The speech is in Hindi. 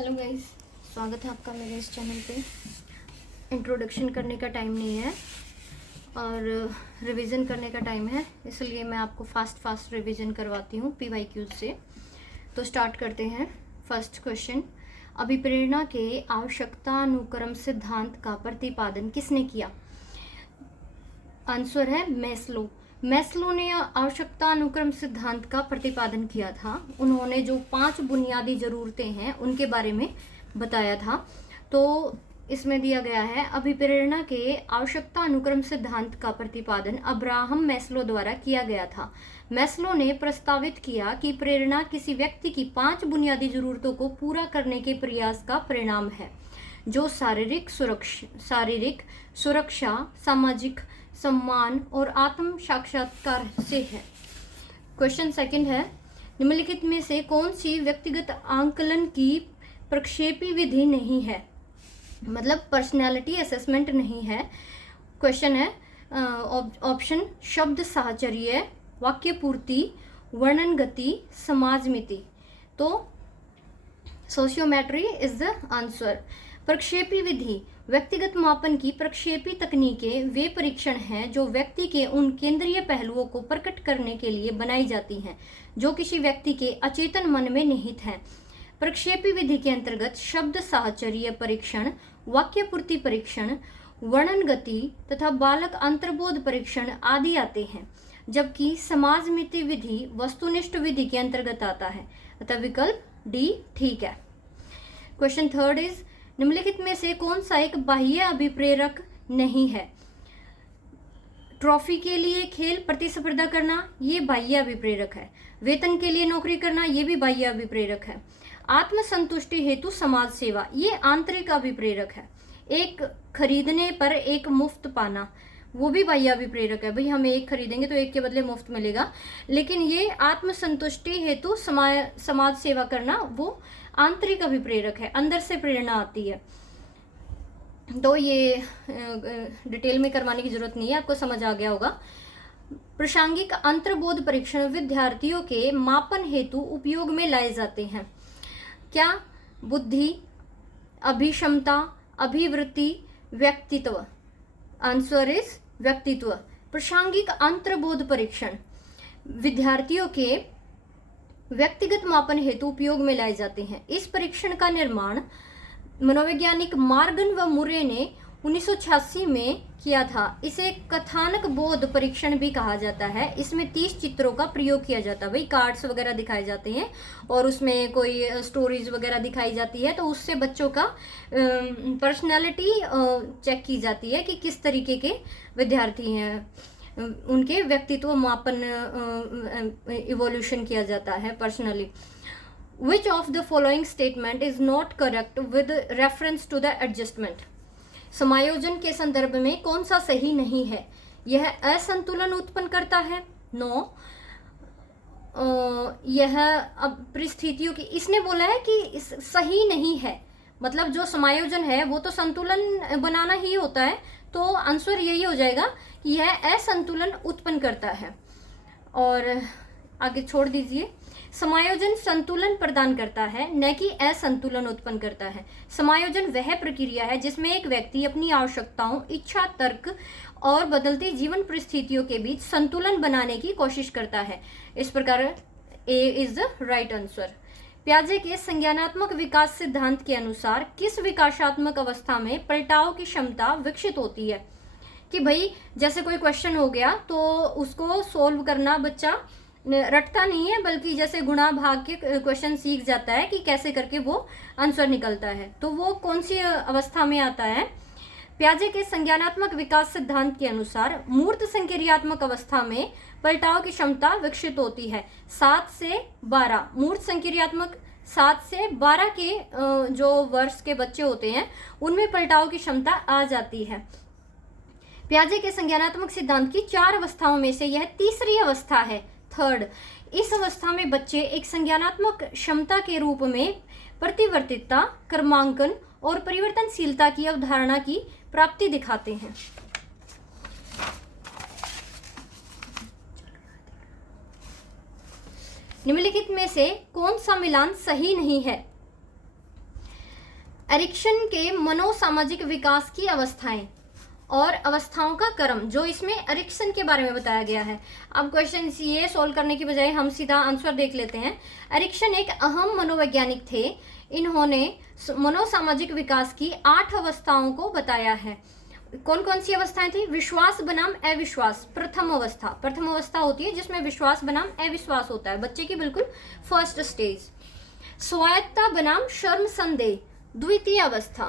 हेलो गाइस, स्वागत है आपका मेरे इस चैनल पे। इंट्रोडक्शन करने का टाइम नहीं है और रिवीजन करने का टाइम है, इसलिए मैं आपको फास्ट रिवीजन करवाती हूँ PYQs से। तो स्टार्ट करते हैं। फर्स्ट क्वेश्चन, अभिप्रेरणा के आवश्यकतानुक्रम सिद्धांत का प्रतिपादन किसने किया? आंसर है मैस्लो। मैस्लो ने आवश्यकता अनुक्रम सिद्धांत का प्रतिपादन किया था। उन्होंने जो 5 बुनियादी ज़रूरतें हैं उनके बारे में बताया था। तो इसमें दिया गया है, अभिप्रेरणा के आवश्यकता अनुक्रम सिद्धांत का प्रतिपादन अब्राहम मैस्लो द्वारा किया गया था। मैस्लो ने प्रस्तावित किया कि प्रेरणा किसी व्यक्ति की 5 बुनियादी ज़रूरतों को पूरा करने के प्रयास का परिणाम है, जो शारीरिक सुरक्षा, सामाजिक सम्मान और आत्म साक्षात्कार से है। क्वेश्चन सेकंड है, निम्नलिखित में से कौन सी व्यक्तिगत आंकलन की प्रक्षेपी विधि नहीं है? मतलब पर्सनैलिटी असेसमेंट नहीं है। क्वेश्चन है ऑप्शन शब्द साहचर्य, वाक्य पूर्ति, वर्णन गति, समाजमिति। तो सोशियोमेट्री इज द आंसर। प्रक्षेपी विधि, व्यक्तिगत मापन की प्रक्षेपी तकनीकें वे परीक्षण हैं जो व्यक्ति के उन केंद्रीय पहलुओं को प्रकट करने के लिए बनाई जाती हैं जो किसी व्यक्ति के अचेतन मन में निहित हैं। प्रक्षेपी विधि के अंतर्गत शब्द साहचर्य परीक्षण, वाक्य पूर्ति परीक्षण, वर्णन गति तथा बालक अंतर्बोध परीक्षण आदि आते हैं, जबकि समाजमिति विधि वस्तुनिष्ठ विधि के अंतर्गत आता है। अतः विकल्प डी ठीक है। क्वेश्चन थर्ड इज, निम्नलिखित में से कौन सा एक बाह्य अभिप्रेरक नहीं है? ट्रॉफी के लिए खेल प्रतिस्पर्धा करना, ये बाह्य अभिप्रेरक है। वेतन के लिए नौकरी करना, ये भी बाह्य अभिप्रेरक है। आत्मसंतुष्टि हेतु समाज सेवा, ये आंतरिक अभिप्रेरक है। एक खरीदने पर एक मुफ्त पाना, वो भी बाह्य अभिप्रेरक है। भाई हम एक खरीदेंगे तो एक के बदले मुफ्त मिलेगा। लेकिन ये आत्मसंतुष्टि हेतु समाज सेवा करना, वो आंतरिक अभिप्रेरक है, अंदर से प्रेरणा आती है। तो ये डिटेल में करवाने की जरूरत नहीं है, आपको समझ आ गया होगा। प्रासंगिक अंतर्बोध परीक्षण विद्यार्थियों के मापन हेतु उपयोग में लाए जाते हैं। क्या? बुद्धि, अभिक्षमता, अभिवृत्ति, व्यक्तित्व। आंसर इज व्यक्तित्व। प्रासंगिक अंतर्बोध परीक्षण विद्यार्थियों के व्यक्तिगत मापन हेतु उपयोग में लाए जाते हैं। इस परीक्षण का निर्माण मनोवैज्ञानिक मॉर्गन व मुरे ने 1986 में किया था। इसे कथानक बोध परीक्षण भी कहा जाता है। इसमें 30 चित्रों का प्रयोग किया जाता है। भाई कार्ड्स वगैरह दिखाए जाते हैं और उसमें कोई स्टोरीज वगैरह दिखाई जाती है, तो उससे बच्चों का पर्सनैलिटी चेक की जाती है कि किस तरीके के विद्यार्थी हैं, उनके व्यक्तित्व मापन इवोल्यूशन किया जाता है personally. Which of the following statement is not correct with reference to the adjustment? समायोजन के संदर्भ में कौन सा सही नहीं है? यह असंतुलन उत्पन्न करता है, नो। यह अब परिस्थितियों की, इसने बोला है कि सही नहीं है, मतलब जो समायोजन है वो तो संतुलन बनाना ही होता है, तो आंसर यही हो जाएगा कि यह असंतुलन उत्पन्न करता है। और आगे छोड़ दीजिए, समायोजन संतुलन प्रदान करता है, न कि असंतुलन उत्पन्न करता है। समायोजन वह प्रक्रिया है जिसमें एक व्यक्ति अपनी आवश्यकताओं, इच्छा, तर्क और बदलती जीवन परिस्थितियों के बीच संतुलन बनाने की कोशिश करता है। इस प्रकार ए इज द राइट आंसर। पियाजे के संज्ञानात्मक विकास सिद्धांत के अनुसार किस विकासात्मक अवस्था में पलटाव की क्षमता विकसित होती है? कि भाई जैसे कोई क्वेश्चन हो गया तो उसको सोल्व करना बच्चा रटता नहीं है, बल्कि जैसे गुणा भाग के क्वेश्चन सीख जाता है कि कैसे करके वो आंसर निकलता है। तो वो कौन सी अवस्था में आता है? पियाजे के संज्ञानात्मक विकास सिद्धांत के अनुसार मूर्त संक्रियात्मक अवस्था में पलटाव की क्षमता विकसित होती है। 7 से 12 मूर्त संक्रियात्मक, 7 से 12 के जो वर्ष के बच्चे होते हैं उनमें पलटाव की क्षमता आ जाती है। पियाजे के संज्ञानात्मक सिद्धांत की 4 अवस्थाओं में से यह तीसरी अवस्था है, थर्ड। इस अवस्था में बच्चे एक संज्ञानात्मक क्षमता के रूप में प्रतिवर्तिता, क्रमांकन और परिवर्तनशीलता की अवधारणा की प्राप्ति दिखाते हैं। निम्नलिखित में से कौन सा मिलान सही नहीं है? एरिक्सन के मनोसामाजिक विकास की अवस्थाएं और अवस्थाओं का क्रम, जो इसमें एरिक्सन के बारे में बताया गया है। अब क्वेश्चन ये सॉल्व करने की बजाय हम सीधा आंसर देख लेते हैं। एरिक्सन एक अहम मनोवैज्ञानिक थे। इन्होंने मनोसामाजिक विकास की 8 अवस्थाओं को बताया है। कौन कौन सी अवस्थाएं थी? विश्वास बनाम अविश्वास, प्रथम अवस्था। प्रथम अवस्था होती है जिसमें विश्वास बनाम अविश्वास होता है, बच्चे की बिल्कुल फर्स्ट स्टेज। स्वायत्तता बनाम शर्म संदेह, द्वितीय अवस्था।